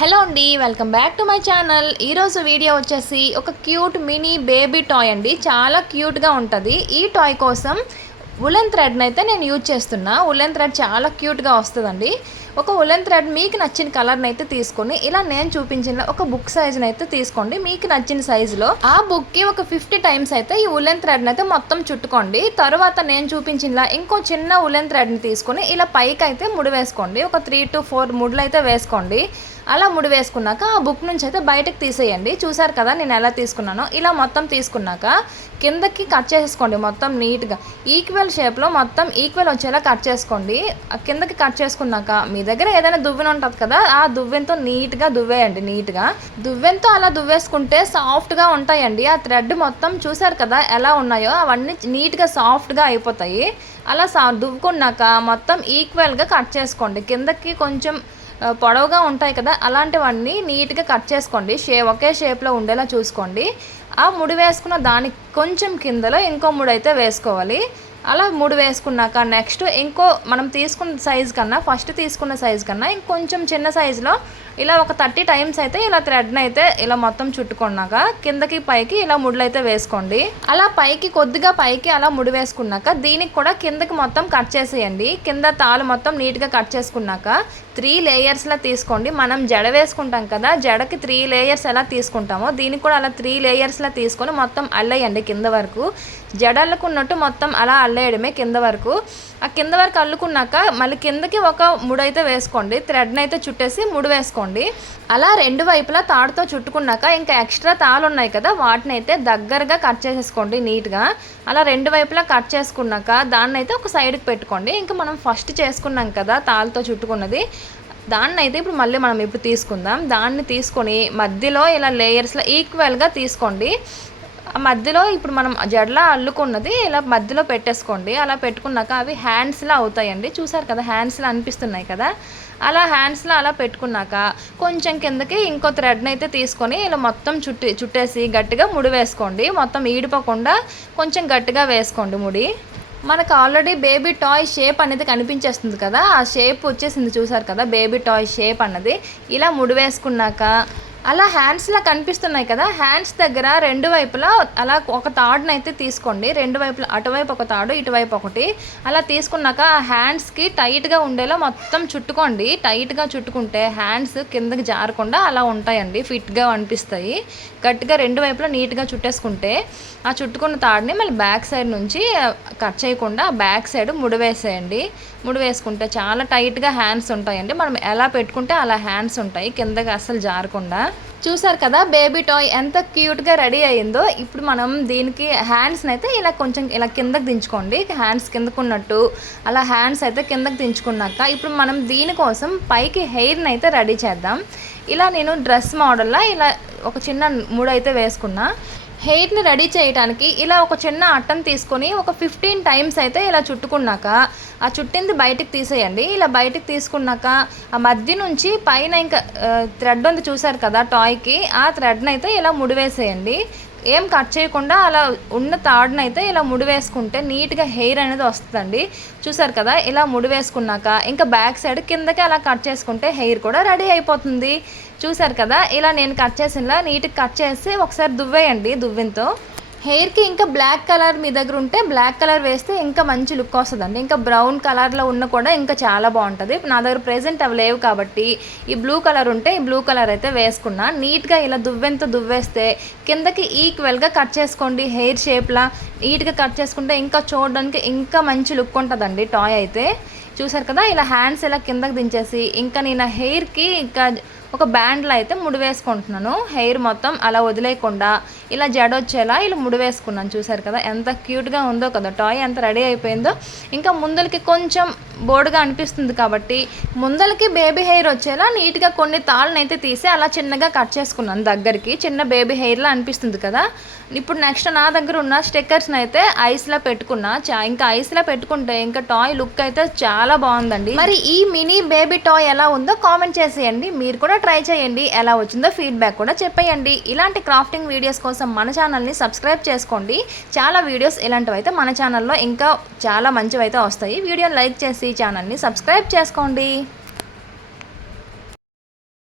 Hello అండి, welcome back to my channel. ఈరోజు video వచ్చేసి ఒక క్యూట్ మినీ బేబీ టాయ్ అండి. చాలా క్యూట్గా ఉంటుంది. ఈ టాయ్ కోసం ఉలెన్ థ్రెడ్ని అయితే నేను యూజ్ చేస్తున్నా. ఉలెన్ థ్రెడ్ చాలా క్యూట్గా వస్తుందండి. ఒక ఉలెన్ థ్రెడ్ మీకు నచ్చిన కలర్ని అయితే తీసుకొని ఇలా నేను చూపించిన ఒక బుక్ సైజుని అయితే తీసుకోండి. మీకు నచ్చిన సైజులో ఆ బుక్కి ఒక 50 టైమ్స్ అయితే ఈ ఉలెన్ థ్రెడ్ని అయితే మొత్తం చుట్టుకోండి. తర్వాత నేను చూపించిన ఇంకో చిన్న ఉలెన్ థ్రెడ్ని తీసుకొని ఇలా పైకి అయితే ముడి వేసుకోండి. ఒక 3 to 4 ముడులు అయితే వేసుకోండి. అలా ముడి వేసుకున్నాక ఆ బుక్ నుంచి అయితే బయటకు తీసేయండి. చూసారు కదా నేను ఎలా తీసుకున్నానో. ఇలా మొత్తం తీసుకున్నాక కిందకి కట్ చేసేసుకోండి. మొత్తం నీట్గా ఈక్వల్ షేప్లో మొత్తం ఈక్వల్ వచ్చేలా కట్ చేసుకోండి. కిందకి కట్ చేసుకున్నాక మీ దగ్గర ఏదైనా దువ్వెన ఉంటుంది కదా, ఆ దువ్వెనతో నీట్గా దువ్వేయండి. నీట్గా దువ్వెనతో అలా దువ్వేసుకుంటే సాఫ్ట్గా ఉంటాయండి. ఆ థ్రెడ్ మొత్తం చూసారు కదా ఎలా ఉన్నాయో, అవన్నీ నీట్గా సాఫ్ట్గా అయిపోతాయి. అలా దువ్వుకున్నాక మొత్తం ఈక్వల్గా కట్ చేసుకోండి. కిందకి కొంచెం పొడవుగా ఉంటాయి కదా, అలాంటివన్నీ నీట్గా కట్ చేసుకోండి. ఒకే షేప్లో ఉండేలా చూసుకోండి. ఆ ముడి వేసుకున్న దానికి కొంచెం కిందలో ఇంకో ముడి అయితే వేసుకోవాలి. అలా ముడి వేసుకున్నాక నెక్స్ట్ ఇంకో మనం తీసుకున్న సైజు కన్నా ఫస్ట్ తీసుకున్న సైజు కన్నా ఇంకొంచెం చిన్న సైజులో ఇలా ఒక 30 టైమ్స్ అయితే ఇలా థ్రెడ్ని అయితే ఇలా మొత్తం చుట్టుకున్నాక కిందకి పైకి ఇలా ముడులు అయితే వేసుకోండి. అలా కొద్దిగా పైకి అలా ముడి వేసుకున్నాక దీనికి కూడా కిందకి మొత్తం కట్ చేసేయండి. కింద తాళ్ళు మొత్తం నీట్గా కట్ చేసుకున్నాక 3 లేయర్స్లా తీసుకోండి. మనం జడ వేసుకుంటాం కదా, జడకి 3 లేయర్స్ ఎలా తీసుకుంటామో దీనికి కూడా అలా 3 లేయర్స్లా తీసుకొని మొత్తం అల్లేయండి. కింద వరకు జడల్లుకున్నట్టు మొత్తం అలా అల్లేయడమే కింద వరకు. ఆ కింద వరకు అల్లుకున్నాక మళ్ళీ కిందకి ఒక ముడి అయితే వేసుకోండి. థ్రెడ్ని అయితే చుట్టేసి ముడి వేసుకోండి. అలా 2 వైపులా తాడుతో చుట్టుకున్నాక ఇంకా ఎక్స్ట్రా తాళ్ళు ఉన్నాయి కదా, వాటిని అయితే దగ్గరగా కట్ చేసేసుకోండి నీట్గా. అలా 2 వైపులా కట్ చేసుకున్నాక దాన్ని అయితే ఒక సైడ్కి పెట్టుకోండి. ఇంకా మనం ఫస్ట్ చేసుకున్నాం కదా తాళ్ళతో చుట్టుకున్నది, దాన్ని అయితే ఇప్పుడు తీసుకుందాం. దాన్ని తీసుకొని మధ్యలో ఇలా లేయర్స్లో ఈక్వల్గా తీసుకోండి. ఆ మధ్యలో ఇప్పుడు మనం జడలా అల్లుకున్నది ఇలా మధ్యలో పెట్టేసుకోండి. అలా పెట్టుకున్నాక అవి హ్యాండ్స్లా అవుతాయండి. చూసారు కదా హ్యాండ్స్లా అనిపిస్తున్నాయి కదా, అలా హ్యాండ్స్లో అలా పెట్టుకున్నాక కొంచెం కిందకి ఇంకో థ్రెడ్ని అయితే తీసుకొని ఇలా మొత్తం చుట్టేసి గట్టిగా ముడి వేసుకోండి. మొత్తం ఈడిపోకుండా కొంచెం గట్టిగా వేసుకోండి ముడి. మనకు ఆల్రెడీ బేబీ టాయ్ షేప్ అనేది కనిపించేస్తుంది కదా, ఆ షేప్ వచ్చేసింది చూసారు కదా బేబీ టాయ్ షేప్ అన్నది. ఇలా ముడి వేసుకున్నాక అలా హ్యాండ్స్లా కనిపిస్తున్నాయి కదా, హ్యాండ్స్ దగ్గర 2 వైపులా అలా ఒక తాడుని అయితే తీసుకోండి. 2 వైపులా అటువైపు ఒక తాడు ఇటువైపు ఒకటి అలా తీసుకున్నాక ఆ హ్యాండ్స్కి టైట్గా ఉండేలా మొత్తం చుట్టుకోండి. టైట్గా చుట్టుకుంటే హ్యాండ్స్ కిందకి జారకుండా అలా ఉంటాయండి, ఫిట్గా అనిపిస్తాయి. గట్టిగా 2 వైపులా నీట్గా చుట్టేసుకుంటే ఆ చుట్టుకున్న తాడుని మళ్ళీ బ్యాక్ సైడ్ నుంచి కట్ చేయకుండా బ్యాక్ సైడ్ ముడి వేసేయండి. ముడి వేసుకుంటే చాలా టైట్గా హ్యాండ్స్ ఉంటాయండి. మనం ఎలా పెట్టుకుంటే అలా హ్యాండ్స్ ఉంటాయి, కిందకి అస్సలు జారకుండా. చూసారు కదా బేబీ టాయ్ ఎంత క్యూట్గా రెడీ అయ్యిందో. ఇప్పుడు మనం దీనికి హ్యాండ్స్ని అయితే ఇలా కొంచెం ఇలా కిందకి దించుకోండి. హ్యాండ్స్ కిందకున్నట్టు అలా హ్యాండ్స్ అయితే కిందకి దించుకున్నాక ఇప్పుడు మనం దీనికోసం పైకి హెయిర్ని అయితే రెడీ చేద్దాం. ఇలా నేను డ్రెస్ మోడల్లా ఇలా ఒక చిన్న ముడి అయితే వేసుకున్నా. హెయిర్ని రెడీ చేయడానికి ఇలా ఒక చిన్న అట్టను తీసుకొని ఒక 15 టైమ్స్ అయితే ఇలా చుట్టుకున్నాక ఆ చుట్టింది బయటికి తీసేయండి. ఇలా బయటికి తీసుకున్నాక ఆ మధ్య నుంచి పైన ఇంకా థ్రెడ్ ఉంది చూసారు కదా టాయ్కి, ఆ థ్రెడ్ని అయితే ఇలా ముడివేసేయండి. ఏం కట్ చేయకుండా అలా ఉన్న తాడుని అయితే ఇలా ముడి వేసుకుంటే నీట్గా హెయిర్ అనేది వస్తుందండి. చూసారు కదా ఇలా ముడి వేసుకున్నాక ఇంకా బ్యాక్ సైడ్ కిందకి అలా కట్ చేసుకుంటే హెయిర్ కూడా రెడీ అయిపోతుంది. చూసారు కదా ఇలా నేను కట్ చేసినలా నీట్గా కట్ చేసి ఒకసారి దువ్వేయండి దువ్వెనతో. హెయిర్కి ఇంకా బ్లాక్ కలర్ మీ దగ్గర ఉంటే బ్లాక్ కలర్ వేస్తే ఇంకా మంచి లుక్ వస్తుందండి. ఇంకా బ్రౌన్ కలర్లో ఉన్న కూడా ఇంకా చాలా బాగుంటుంది. నా దగ్గర ప్రెజెంట్ అవి లేవు కాబట్టి ఈ బ్లూ కలర్ ఉంటే ఈ బ్లూ కలర్ అయితే వేసుకున్నా. నీట్గా ఇలా దువ్వెనతో దువ్వేస్తే కిందకి ఈక్వల్గా కట్ చేసుకోండి. హెయిర్ షేప్లా నీట్గా కట్ చేసుకుంటే ఇంకా చూడడానికి ఇంకా మంచి లుక్ ఉంటుందండి టాయ్ అయితే. చూసారు కదా ఇలా హ్యాండ్స్ ఇలా కిందకి దించేసి ఇంకా నేను హెయిర్కి ఇంకా ఒక బ్యాండ్లో అయితే ముడి వేసుకుంటున్నాను. హెయిర్ మొత్తం అలా వదిలేయకుండా ఇలా జడ వచ్చేలా ఇలా ముడి వేసుకున్నాను. చూసారు కదా ఎంత క్యూట్గా ఉందో కదా టాయ్, ఎంత రెడీ అయిపోయిందో. ఇంకా ముందలకి కొంచెం బోర్డుగా అనిపిస్తుంది కాబట్టి ముందలకి బేబీ హెయిర్ వచ్చేలా నీట్గా కొన్ని తాళ్ళని అయితే తీసి అలా చిన్నగా కట్ చేసుకున్నాను. దగ్గరికి చిన్న బేబీ హెయిర్లా అనిపిస్తుంది కదా. ఇప్పుడు నెక్స్ట్ నా దగ్గర ఉన్న స్టిక్కర్స్ని అయితే ఐస్లా పెట్టుకున్నా. ఇంకా ఐస్లా పెట్టుకుంటే ఇంకా టాయ్ లుక్ అయితే చాలా బాగుందండి. మరి ఈ మినీ బేబీ టాయ్ ఎలా ఉందో కామెంట్ చేసేయండి. మీరు కూడా ట్రై చేయండి, ఎలా వచ్చిందో ఫీడ్బ్యాక్ కూడా చెప్పేయండి. ఇలాంటి క్రాఫ్టింగ్ వీడియోస్ కోసం మన ఛానల్ని సబ్స్క్రైబ్ చేసుకోండి. చాలా వీడియోస్ ఇలాంటివి అయితే మన ఛానల్లో ఇంకా చాలా మంచివి అయితే వస్తాయి. వీడియోని లైక్ చేసి ఛానల్ని సబ్స్క్రైబ్ చేసుకోండి.